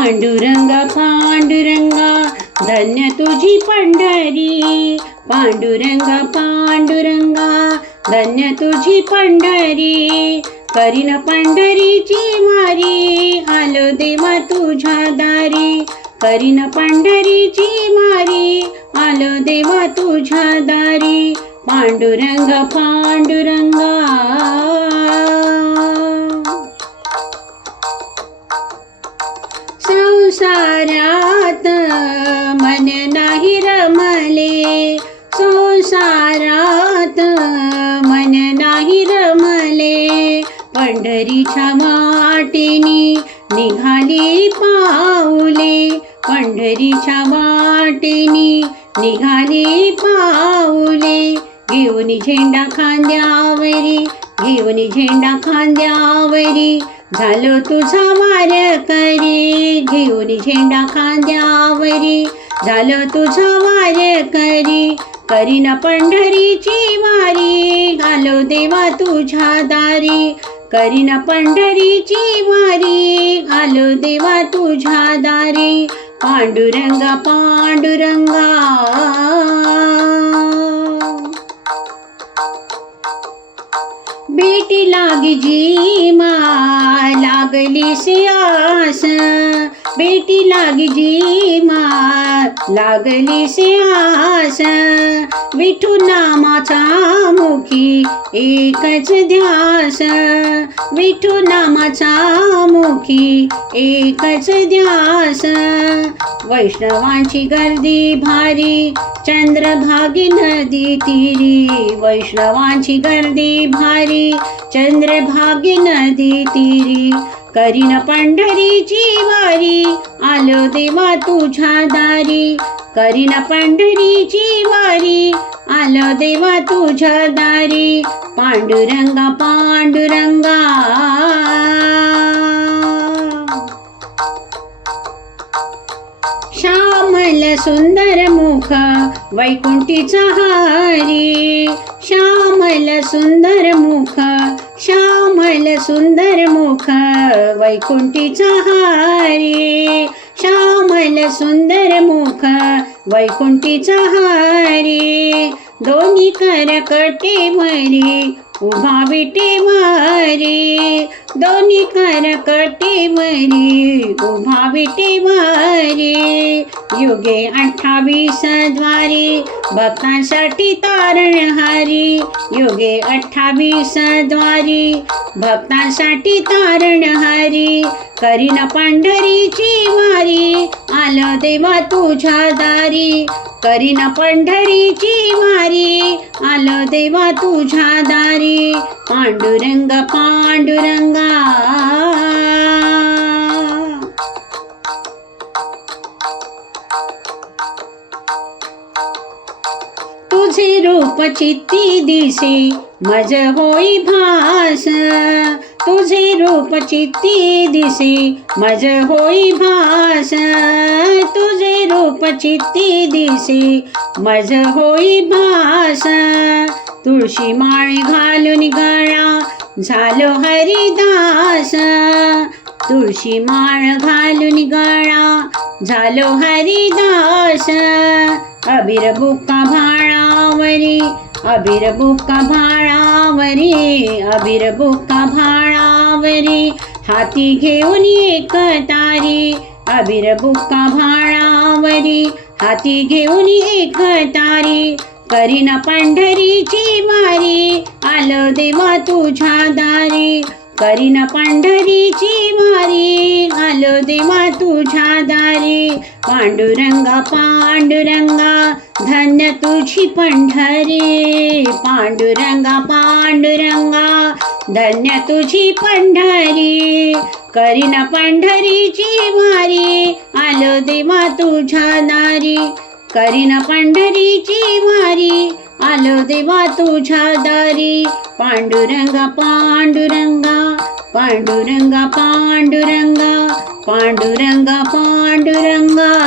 पांडुरंगा पांडुरंगा धन्य तुझी पंढरी. पांडुरंगा पांडुरंगा धन्य तुझी पंढरी. करीन पंढरीची मारी आलो देवा तुझ्या दारी. करीन पंढरीची मारी आलो देवा तुझ्या दारी. पांडुरंग पांडुरंगा. पंढरीच्या वाटेनी निघाली पाऊले. पंढरीच्या वाटेनी निघाली पाऊले. घेऊन झेंडा खांद्यावरी घेऊन झेंडा खांद्यावरी. झालो तुझा वार करी. घेऊन झेंडा खांद्यावरी. झालं तुझा वार करी. करीन पंढरीची वारी. घालो देवा तुझ्या दारी. करीन पंढरीची वारी आलो देवा तुझ्या दारी. पांडुरंगा पांडुरंगा. बेटी लागी जी मा लागली सियास बेटी लागी जी मा लागली सियास विठू नामाचा मुख एकच ध्यास विठू नामाचा मुखी. एकच ध्यास वैष्णवांची गर्दी भारी चंद्रभागी नदी तिरी. वैष्णवांची गर्दी भारी चंद्रभागी नदी तिरी. करीन पंढरीची वारी आलो देवा तुझ्या दारी. करीन पंढरीची वारी आलं देवा तुझ्या दारी. पांडुरंगा पांडुरंगा. श्यामल सुंदर मुख वैकुंठीचा हारी. श्यामल सुंदर मुख श्यामल सुंदर मुख वैकुंठीचा हारी. श्यामल सुंदर मुख वैकुंठीचा हारी. दोन्ही कर कटे उभा विटे मारी. दोन्ही कर कटे उभा विटे मारी. युगे अठ्ठावीसद्वारे भक्तांसाठी तारणहारी युगे अठ्ठावीसद्वारे भक्तांसाठी तारणहारी करीन पांढरी वारी आलं देवा तुझ्या दारी. करीन पंढरीची वारी. आलं देवा तुझ्या दारी. पांडुरंग पांडुरंगा. तुझे रूप चित्ती दिसे. मज होई भास. तुझे रूप चित्ती दिसे मज होई भास तुझे रूप चित्ती दिसे मज होई भास तुळशी माळ घालून गळा झालो हरिदास. तुळशी माळ घालून गळा झालो हरिदास. अबीर बुक्का भाळावरी अबीर बुक्का भाळावरी अबीर बुक्का भाळावरी हाती घेऊन एक तारी अबीर बुक्का भाळावरी हाती घेऊन एक तारी करीन पंढरीची वारी. आलं देवा तुझ्या दारी करीन पंढरीची वारी. तुझ्या दारी. पांडुरंगा पांडुरंगा धन्य तुझी पंढरी. पांडुरंगा पांडुरंगा धन्य तुझी पंढरी. करीन पंढरीची वारी आलो देवा तुझ्या दारी. करीन पंढरीची वारी आलो देवा तुझ्या दारी. पांडुरंगा पांडुरंगा पांडुरंगा पांडुरंगा. पांडुरंगा पांडुरंगा